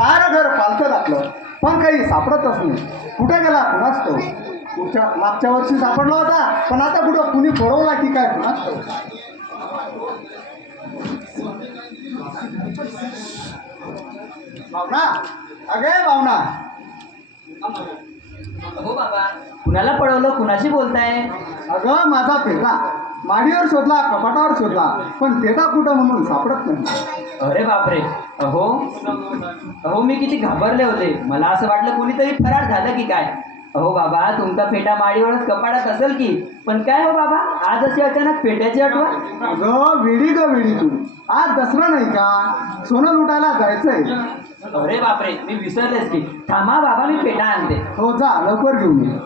सारं घर पालतं घातलं. पण काही सापडतच नाही. कुठे गेला? कुणाच तो पुढच्या मागच्या वर्षी सापडला होता पण आता कुठं कुणी पळवला की काय? कुणाच तो भावना? अगे भावना. हो बाबा. कुणाला पळवलं? कुणाशी बोलताय? अगं माझा पेटा माडीवर शोधला कपाटावर शोधला पण पेटा कुठं म्हणून सापडत नाही. अरे बापरे. अहो अहो मी किती घाबरले होते. मला असं वाटलं कुणीतरी फरार झालं की काय? अहो बाबा तुमचा फेटा माडीवरच कपाटात असेल की? पण काय हो बाबा? आज अशी अचानक फेट्याची आठवण? अगं वेडी ग वेडी तू. आज दसरा नाही का? सोनं लुटायला जायचंय. अरे बापरे मी विसरलेच की. थांबा बाबा मी फेटा आणते. हो जा लवकर घेऊन ये.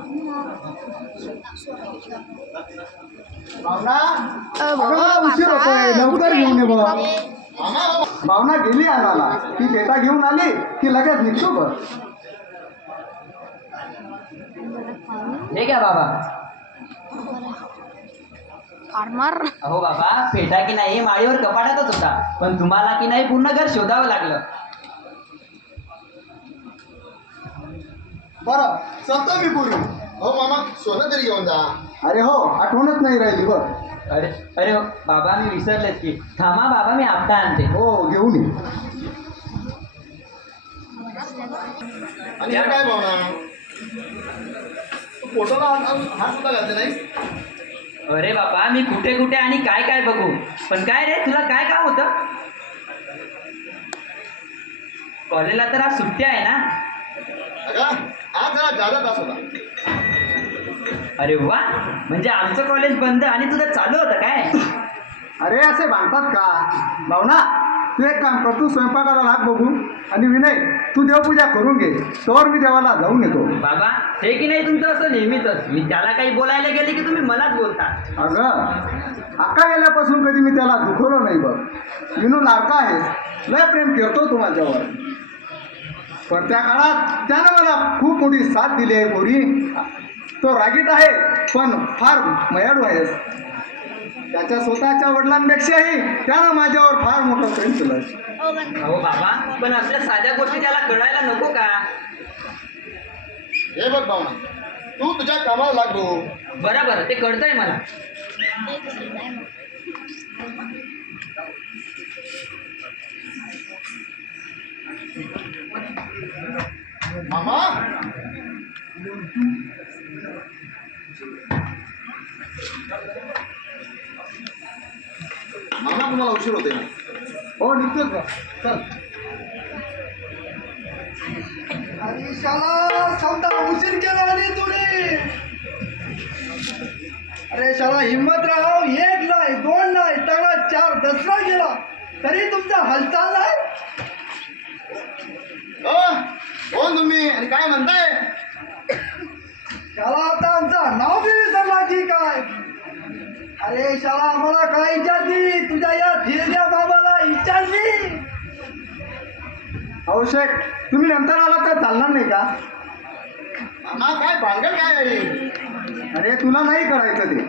भावना? अगं, मला उशीर होतोय. लवकर घेऊन ये बघ. भावना गेली आणाला ती पेटा घेऊन आली की लगेच निघतो बघ. हे घ्या बाबा. फार्मर. अहो बाबा फेटा की नाही माळीवर कपाटातच होता. पण तुम्हाला की नाही पूर्ण घर शोधावं लागलं. बरं चलतो मी पूर्वी हो मामा सोनं तरी घेऊन जा. अरे हो आठवणच नाही राहिली बघ. अरे अरे हो, बाबा मी विसरलेच की. थांबा बाबा मी आपटा आणते. हो घेऊन ये. आणि हे काय भावना? तू पोटाला हात हात सुद्धा घालते नाही? अरे बाबा मी कुठे कुठे आणि काय काय बघू? पण काय रे तुला काय काम होतं? कॉलेजला तर आज सुट्टी आहे ना? अगं आज जरा जादा तास होता. अरे वा. म्हणजे आमचं कॉलेज बंद आणि तुझं चालू होतं काय? अरे असे बांधतात का? भावना तू एक काम कर तू स्वयंपाकाला लाग बघून. आणि विनय तू देवपूजा करून घे. तोवर मी देवाला जाऊन येतो. बाबा हे की नाही तुमचं असं नेहमीच मी त्याला काही बोलायला गेले की तुम्ही मलाच बोलता? अगं अक्का गेल्यापासून कधी मी त्याला दुखवलं नाही बघ. विनू लाडका आहेस लय प्रेम करतो तू माझ्यावर पण त्या काळात त्यानं मला खूप मोठी साथ दिली आहे पोरी. तो रागीट आहे पण फार मयाडू आहेस. त्याच्या स्वतःच्या वडिलांपेक्षाही त्यानं माझ्यावर फार मोठं प्रेम केलं हो बाबा पण असल्या साध्या गोष्टी त्याला कळायला नको का? हे बघ भावना तू तुझ्या कामाला लागलो बरं बरं ते कळतंय मला. मामा? मामा तुम्हाला उशीर होते हो निघतोच बघ चल. आणि शाला समजा उशीर केला आणि तुने. अरे शाला हिंमत राव एक नाही दोन नाही सगळा चार दसरा गेला. तरी तुमचा हालचाल अ, कोण तुम्ही? आणि काय म्हणताय? शाला आता आमचा नाव बी विसरला की काय? अरे शाला आम्हाला काय विचारती तुझ्या या फिरल्या बाबाला विचारली अहो शेख तुम्ही नंतर आला तर चालणार नाही का? मामा काय भानगड काय आहे? अरे तुला नाही करायचं ते.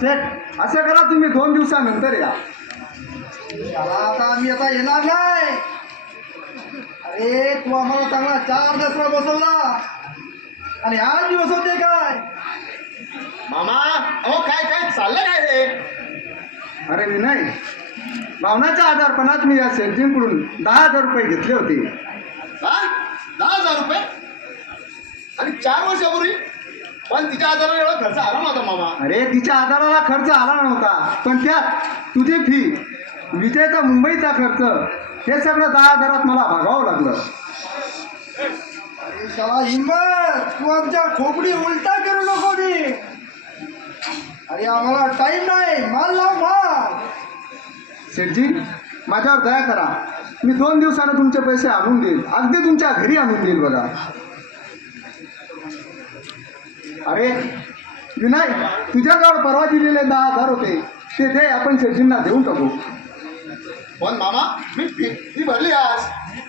शेख असं करा तुम्ही दोन दिवसानंतर या. शाला आता आम्ही आता येणार नाही. अरे तू आम्हाला चांगला चार दसरा बसवला. आणि आज बी बसवते काय? मामा अहो काय काय चाललं काय हे? अरे विनय भावनाच्या आजारपणात मी या शेटजींकडून दहा हजार रुपये घेतले होते. हा? दहा हजार रुपये? आणि चार वर्षापूर्वी? पण तिच्या आजाराला एवढा खर्च आला नव्हता मामा. अरे तिच्या आधाराला खर्च आला नव्हता. पण त्यात तुझी फी विजयचा मुंबईचा खर्च हे सगळं दहा हजारात मला भागावं लागलं. शाला हिंमत! तू आमच्या खोपडी उलटा करू नको मी. अरे आम्हाला टाईम नाही माल लाव माल. शेठजी माझ्यावर दया करा. मी दोन दिवसानं तुमचे पैसे आणून देईल. अगदी तुमच्या घरी आणून देईल बघा. अरे विनय तुझ्याजवळ परवा दिलेले दहा हजार होते. ते दे आपण शेठजींना देऊन टाकू. पण मामा मी भरली आज.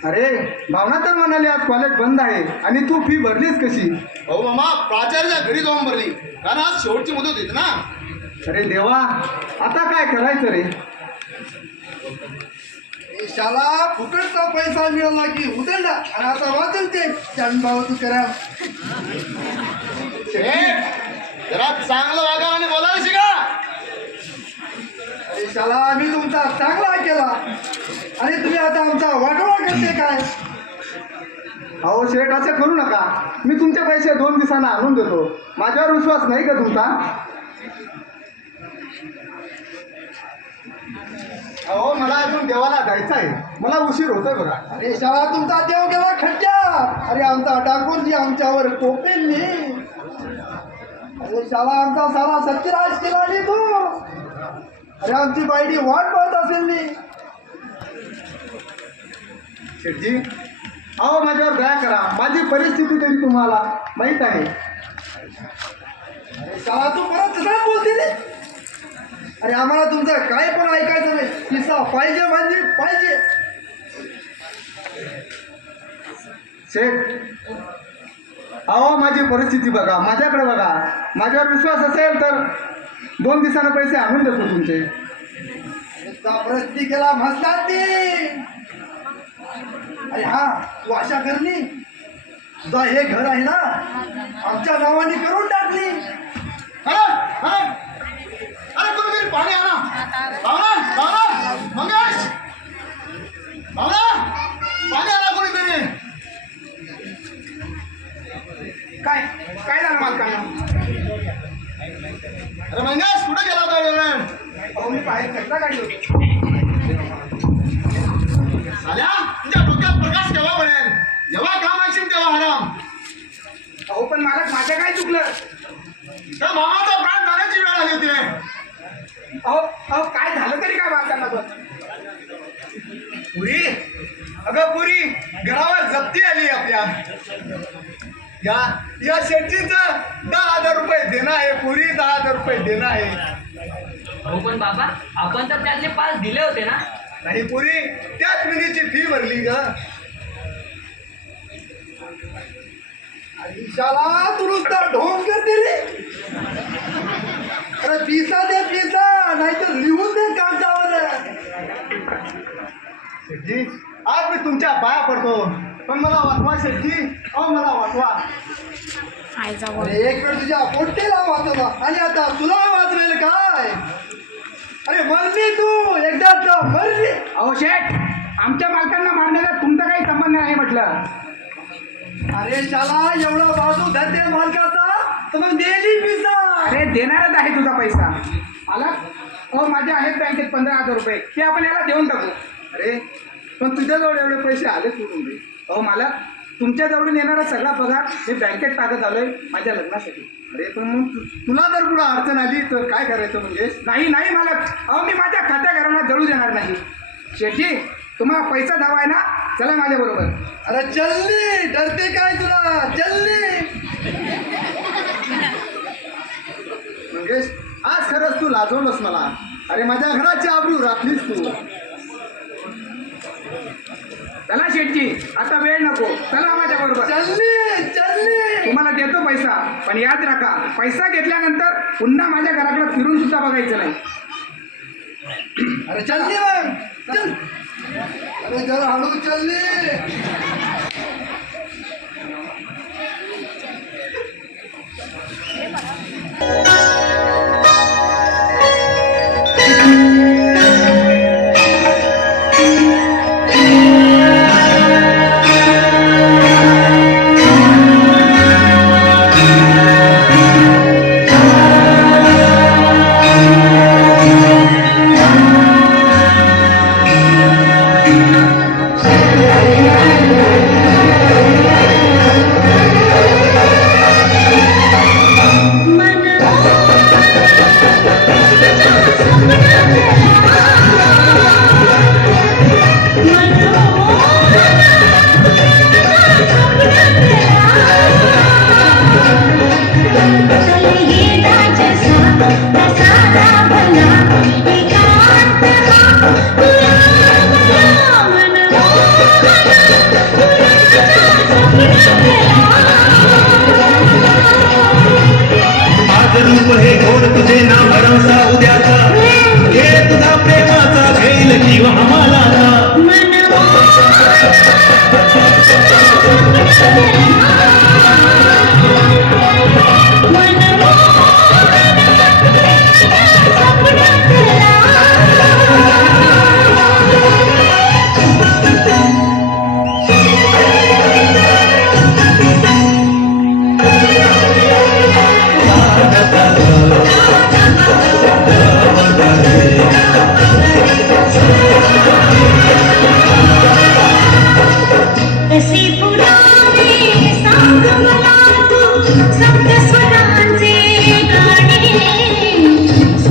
अरे भावना तर म्हणाली आज कॉलेज बंद आहे आणि तू फी भरलीस कशी? अहो मामा प्राचार्याच्या घरी जाऊन भरली. कारण आज शेवटची मुदत होती ना. अरे देवा आता काय करायचं रे? शाला फुकटचा पैसा मिळाला की उदंडा आणि आता वाचल ते भाऊ तू करा जरा चांगलं वागा आणि बोलायला शिका चला मी आम्ही तुमचा चांगला केला. आणि तुम्ही आता आमचा वाटोळा करते काय? अहो शेठ असं करू नका. मी तुमचे पैसे दोन दिवसांना आणून देतो. माझ्यावर विश्वास नाही का तुमचा? अहो मला अजून देवाला जायचं आहे. मला उशीर होतोय बघा. अरे शाळा तुमचा देव गेला खड्ड्या अरे आमचा डाकूरजी आमच्यावर कोपेलनी अरे शाळा आमचा सारा सत्यराज केला तू? अरे आमची बायडी वाट पाहत असेल नी शेठजी अहो माझ्यावर दया करा. माझी परिस्थिती तरी तुम्हाला माहीत आहे. अरे शाळा तू परत तसाच बोलते अरे आम्हाला तुमचं काय पण ऐकायचं नाही. किस्सा पाहिजे म्हणजे पाहिजे. शेठ अहो माझी परिस्थिती बघा. माझ्याकडे बघा. माझ्यावर विश्वास असेल तर दोन दिवसानं पैसे आणून देतो तुमचे. तुमचा प्रस्ती केला म्हणतात ते. अरे हा तू अशा करणी? तुझा हे घर आहे ना आमच्या नावाने करून टाकली. अरे अरे तुम्ही पाणी आणा. मंगेश अरे मंगेश कुठे गेला होता? अहो मी बाहेर कचरा काढली साल्या तुझ्या डोक्यात प्रकाश केव्हा बनेल जेव्हा काम ऐकशील तेव्हा हराम. अहो पण मला माझं काय चुकलं? त्या मामाचा प्राण जाण्याची वेळ आली होती. अहो अहो काय झालं तरी काय पण? पुरी? अगं पुरी घरावर जप्ती आली आपल्या. या या शेट्टीचं दहा हजार रुपये देणं आहे पुरी दहा हजार रुपये देणं आहे. हो पण बाबा आपण तर त्यातले पाच दिले होते ना. नाही पुरी त्याच मिनीची फी भरली ग. शाला तू नुसता ढोंग करते रे अरे पिसा दे पिसा नाही तर लिहून दे कागदावर. शेट्टी आज मी तुमच्या पाया पडतो. पण मला वाचवा शेट्टी अहो मला वाचवा अरे एक वेळ तुझ्या पोट्टेला वाचवला आणि आता तुला वाचवेल काय? अरे मरली तू. एकदा मरली. अहो शेठ आमच्या मालकांना मारण्याचा तुमचा काही संबंध नाही म्हटलं. अरे शाला एवढा बाजू धरते मालकाचा तर मग दिली पिसा अरे देणारच आहे तुझा पैसा. आला? अहो माझे आहेत बँकेत पंधरा हजार रुपये. ते आपण याला देऊन टाकू. अरे पण तुझ्याजवळ एवढे पैसे आले कुठून रे अहो मला तुमच्या जवळून येणारा सगळा पगार मी बँकेत टाकत आलोय माझ्या लग्नासाठी. अरे पण मग तुला जर पुढं अडचण आली तर काय करायचं म्हणजे? नाही नाही मला अहो मी माझ्या खात्या घरांना जळू देणार नाही. शेठी तुम्हाला पैसा हवा आहे ना चला माझ्या बरोबर. अरे चल्ली डरते काय तुला? चल्ली मंगेश आज खरंच तू लाजवलंस मला. अरे माझ्या घराची आबरू राखलीस तू. चला शेठजी आता वेळ नको. चला माझ्या बरोबर चल्ली चल्ली तुम्हाला देतो पैसा पण याद राखा पैसा घेतल्यानंतर पुन्हा माझ्या घराकडे फिरून सुद्धा बघायचं नाही. अरे चल्ली मग चल. अरे जरा हळू चल्ली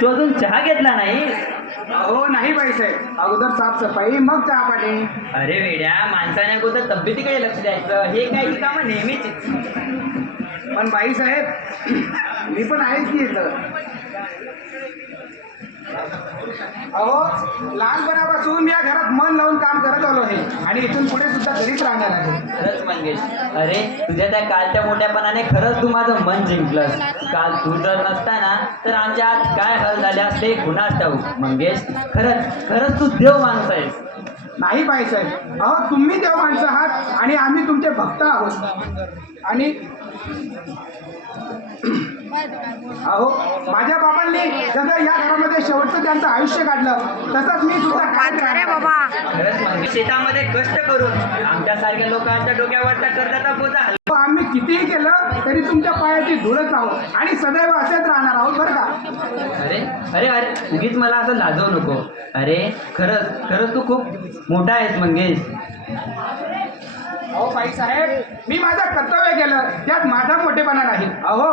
तू अजून चहा घेतला नाही? हो नाही बाईसाहेब अगोदर साफसफाई मग चहा पाणी अरे वेड्या माणसाने अगोदर तब्येतीकडे लक्ष द्यायचं. हे काय ही कामं नेहमीच पण बाईसाहेब मी पण आहेच की इथं. अहो लहानपणापासून मी या घरात मन लावून काम करत आलो आहे. आणि इथून पुढे सुद्धा घरीच राहणार आहे. खरंच मंगेश अरे तुझ्या त्या कालच्या मोठ्यापणाने खरंच तू माझं मन जिंकलंस. काल तू जर नसताना तर आमच्या आत काय हाल झाले असते कुणास ठाऊक मंगेश खरंच खरंच तू देव माणूस आहेस. नाही बाईसाहेब अहो तुम्ही देव माणसं आहात आणि आम्ही तुमचे भक्त आहोत. आणि अहो माझ्या बाबांनी जसं या घरामध्ये शेवटचं त्यांचं आयुष्य काढलं तसंच मी सुद्धा काय मंगेश शेतामध्ये कष्ट करून आमच्यासारख्या लोकांच्या डोक्यावरचा कर्जाचा बोजा आम्ही कितीही केलं तरी तुमच्या पायाची धुळच आहोत आणि सदैव असेच राहणार आहोत बरं का? अरे अरे अरे उगीच मला असं लाजवू नको. अरे खरंच खरंच तू खूप मोठा आहेस मंगेश. अहो बाईसाहेब मी माझं कर्तव्य केलं. त्यात माझा मोठेपणा नाही. अहो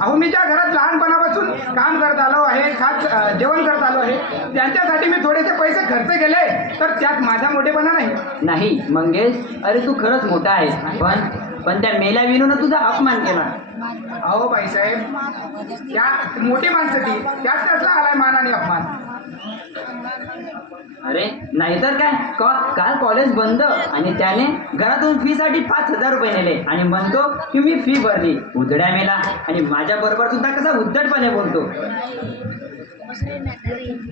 अहो मी ज्या घरात लहानपणापासून काम करत आलो आहे खात अं, जेवण करत आलो आहे त्यांच्यासाठी मी थोडेसे पैसे खर्च केले तर त्यात माझा मोठेपणा नाही. नाही मंगेश अरे तू खरंच मोठा आहेस. पण पण त्या मेल्या विनून तुझा अपमान केला. अहो बाईसाहेब त्या मोठी माणसं ती त्यात कसला आलाय मान आणि अपमान? अरे नाहीतर काय? काल कॉलेज बंद आणि त्याने घरातून फी साठी पाच हजार रुपये नेले. आणि म्हणतो की मी फी भरली. उधड्या मेला. आणि माझ्या बरोबर सुद्धा कसा उद्धटपणे बोलतो.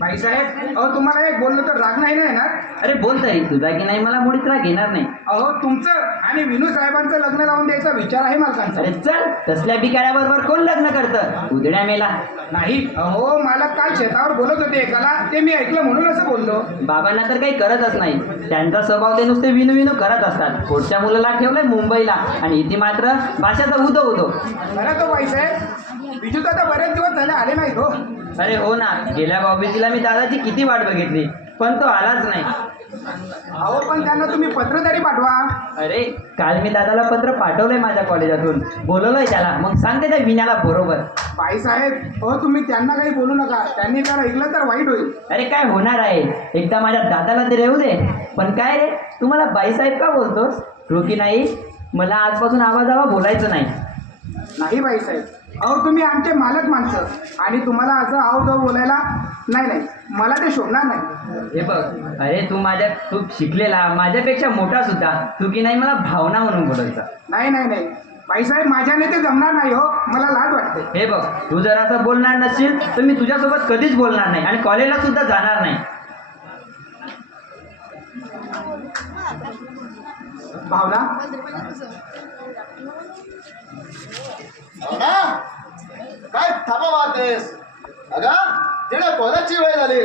बाईसाहेब अहो तुम्हाला एक बोललं तर राग नाही ना येणार? अरे बोल तरी तुझा की नाही मला मुळीच राग घेणार नाही. अहो तुमचं आणि विनू साहेबांचं लग्न लावून द्यायचा विचार आहे मालकांचा. अरे चल तसल्या बिकाऱ्याबरोबर कोण लग्न करतं? उधड्या मेला. नाही अहो मला काल शेतावर बोलत होते एकाला ते मी ऐकलं म्हणून असं बोललो. बाबांना तर काही करतच नाही. त्यांचा स्वभाव ते नुसते विनू विनू करत असतात. पुढच्या मुलाला ठेवलंय मुंबईला. आणि इथे मात्र भाषाचा उदो उदो खरं तो बाईसाहेब बिजू दादा बरेच दिवस झाले आले नाहीत हो. अरे हो ना गेल्या बाबीजीला मी दादाची किती वाट बघितली पण तो आलाच नाही. अहो पण त्यांना तुम्ही पत्र तरी पाठवा. अरे काल मी दादाला पत्र पाठवलंय माझ्या कॉलेजातून. बोलवलंय त्याला मग सांगते त्या विण्याला बरोबर. बाईसाहेब अहो तुम्ही त्यांना काही बोलू नका. त्यांनी तर ऐकलं तर वाईट होईल. अरे काय होणार आहे? एकदा माझ्या दादाला ते रेहू दे. पण काय रे तुम्हाला बाईसाहेब का बोलतोस? हो की नाही? मला आजपासून आवाज आवा बोलायचं नाही. नाही बाईसाहेब अहो तुम्ही आमचे मालक माणसं. आणि तुम्हाला असं आव जाऊ बोलायला नाही नाही. मला ते शोभणार नाही. हे बघ अरे तू माझ्या तू शिकलेला माझ्यापेक्षा मोठा सुद्धा. तू की नाही मला भावना म्हणून बोलायचा. नाही नाही नाही. बाईसाहेब माझ्याने ते जमणार नाही हो. मला लाज वाटते. हे बघ तू जर असं बोलणार नसशील तर मी तुझ्यासोबत कधीच बोलणार नाही. आणि कॉलेजला सुद्धा जाणार नाही. भावना? काय अगा तिने कॉलेजची वेळ झाली.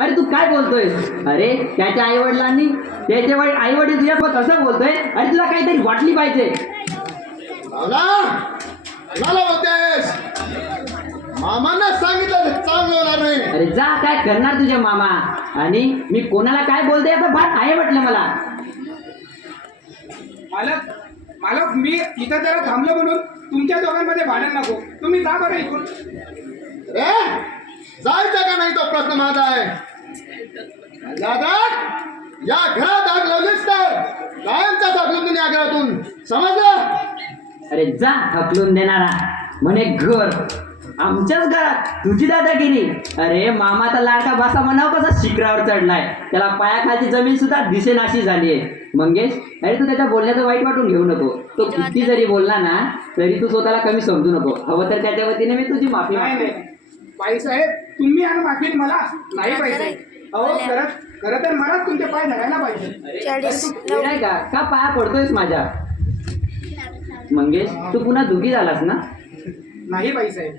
अरे तू काय बोलतोय? अरे त्याच्या आई वडिलांनी त्याचे वडील आई वडील तुझ्यासोबत असं बोलतोय? अरे तुला काहीतरी वाटली पाहिजे. हो बोलतेस? मामांना सांगितलं चांगलं होणार नाही. अरे जा काय करणार तुझ्या मामा? आणि मी कोणाला काय बोलते आता बात आहे म्हटलं मला. मालक मालक मी इथं जरा थांबलो म्हणून तुमच्या दोघांमध्ये भांडण नको. तुम्ही जा बरं इकडून रे जायचं का नाही तो प्रश्न माझा आहे? दादा या घरात आग लावलीस तर. कायमचा दाखलून या घरातून. समजलं? अरे जा हकलून देणारा. म्हणे घर. आमच्याच घरात. तुझी दादागिरी अरे मामाचा लाडका बासा म्हणाव कसा शिखरावर चढलाय. त्याला पायाखालची जमीन सुद्धा दिसेनाशी झाली आहे. मंगेश अरे तू त्याच्या बोलण्याचं वाईट वाटून घेऊ नको. तो किती जरी बोलला ना तरी तू स्वतःला कमी समजू नको. हवं तर त्याच्या वतीने मी तुझी माफी नाही मागते. नाही. बाईसाहेब तुम्ही आणि माफी मला नाही पाहिजे. अहो खरं खरं तर मलाच तुमचे पाय धरायला पाहिजे. नाही का? का पाया पडतोयस माझ्या? मंगेश तू पुन्हा दुखी झालास ना? नाही बाईसाहेब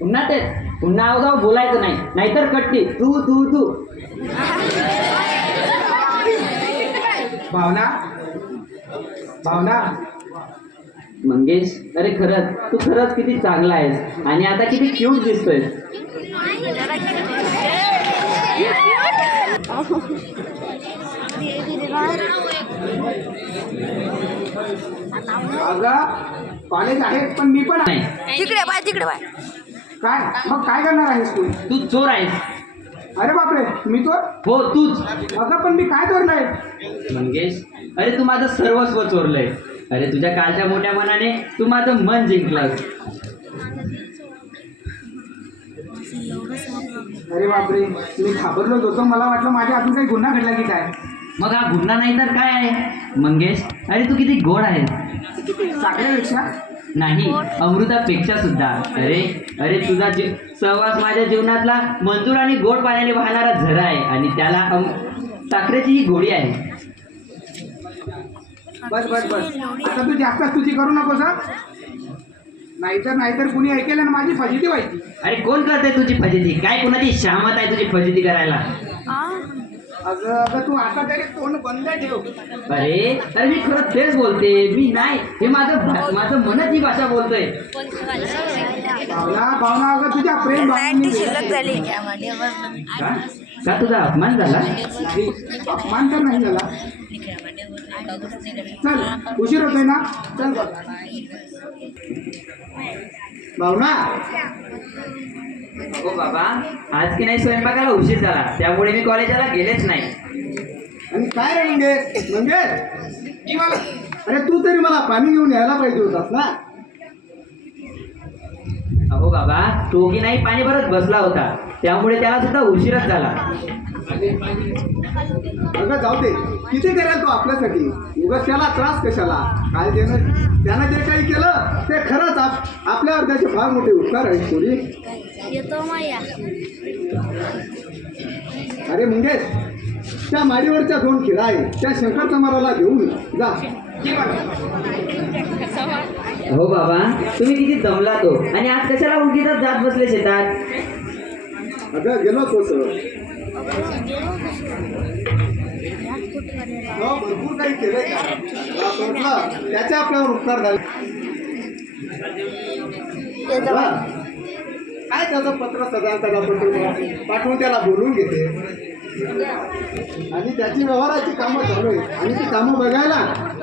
पुन्हा तेच पुन्हा अवजाव बोलायचं नाही. नाहीतर कट्टी. तू तू तू. भावना? भावना? मंगेश अरे खरंच. तू खरंच किती चांगला आहेस. आणि आता किती क्यूट दिसतोय अगं कॉलेज आहे पण मी पण आहे. नाही तिकडे बाय तिकडे बाय. काय? मग काय करणार आहेस तू? तू चोर आहेस. अरे बापरे मी तो हो तूच. अगं पण मी काय चोरलंय? मंगेश अरे तू माझं सर्वस्व चोरलंय. अरे तुझ्या कालच्या मोठ्या मनाने तू माझं मन जिंकलंस. अरे बापरे मी घाबरलोच होतो. मला वाटलं माझ्या हातून काही गुन्हा घडला की काय? मग हा गुन्हा नाही तर काय आहे? मंगेश अरे तू किती गोड आहेस. साखरेपेक्षा? नाही अमृतापेक्षा सुद्धा. अरे अरे तुझा जीव सहवास माझ्या जीवनातला मंजूर आणि गोड पाण्याने वाहणारा झरा आहे आणि त्याला अम साखरेची ही गोडी आहे. बस बस बस. आता तू जास्त तुझी करू नकोस हं? नाहीतर नाहीतर कुणी ऐकेल आणि माझी फजिती व्हायची. अरे कोण करते तुझी फजिती? काय कोणाची शामत आहे तुझी फजिती करायला? अगं अगं तू आता तरी तोंड बंद ठेव. अरे अरे मी खरं तेच बोलते. मी नाही. हे माझं माझं मनच ही भाषा बोलतोय. भावना भावना अगं तुझ्या प्रेम भावनेने- शिल्लक झाली का? का तुझा अपमान झाला? अपमान तर नाही झाला. चल उशीर होतोय ना? चल बघ. भावना. हो बाबा आज की नाही स्वयंपाकाला उशीर झाला त्यामुळे मी कॉलेजला गेलेच नाही. आणि काय रे मंगेश? मंगेश? की मला अरे तू तरी मला पाणी घेऊन यायला पाहिजे होतास ना? अहो बाबा तो की नाही पाणी भरत बसला होता त्यामुळे त्याला सुद्धा उशीरच झाला. अगं जाऊ दे. किती करेल तो आपल्यासाठी? उगाच त्याला त्रास कशाला? काय त्यानं त्यानं जे काही केलं ते खरंच आप आपल्यावर त्याचे फार मोठे उपकार आहेत थोडी येतो माया अरे मंगेश त्या माडीवरच्या दोन खिळा आहे त्या शंकर समाराला घेऊन जा. हो बाबा. तुम्ही किती दमला तो आणि आज कशाला उगीतच जात बसले शेतात? अगं गेलो तो सर. हो, भरपूर काही केलंय का त्याचे आपल्यावर उपकार झाले काय त्याचं पत्र सदा त्याला पत्र पाठवून त्याला बोलून घेते आणि त्याची व्यवहाराची कामं चालू आहेत. आणि ती कामं बघायला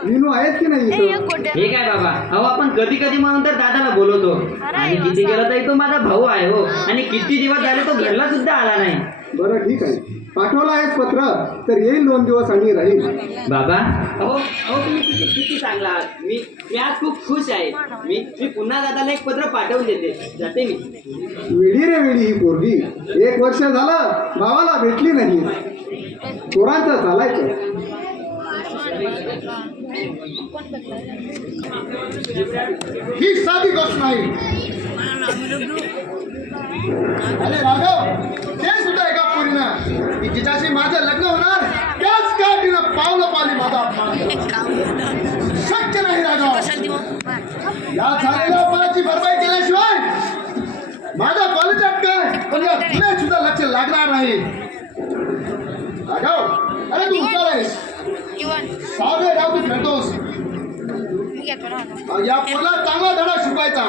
विनू आहेत की नाही इथं? हे काय बाबा? अहो आपण कधी कधी म्हणून तर दादाला बोलवतो. आणि किती गेलं तरी तो माझा भाऊ आहे हो. आणि किती दिवस झाले तो घरला सुद्धा आला नाही. बरं ठीक आहे. पाठवलं आहेस पत्र तर येईल दोन दिवस आणि राहील. बाबा? अहो अहो तुम्ही किती किती चांगला आहात मी मी आज खूप खुश आहे. मी मी पुन्हा दादाला एक पत्र पाठवून देते. जाते मी. वेळी रे वेळी ही पोरगी. एक वर्ष झालं भावाला भेटली नाही. चोरांचं चालायचं ही साधी गोष्ट नाही. अरे राघव ते सुद्धा एका पुरीनं. की जिच्याशी माझं लग्न होणार त्याच का तिनं पावलं पाली माझा अपमान. शक्य नाही राघव. या झालेल्या अपमानाची भरपाई केल्याशिवाय माझा कॉलेजात काय पण या तुला सुद्धा लक्ष लागणार नाही. राघव अरे तू हुशार आहेस सहावे राव या पोरला चांगला धडा शिकवायचा.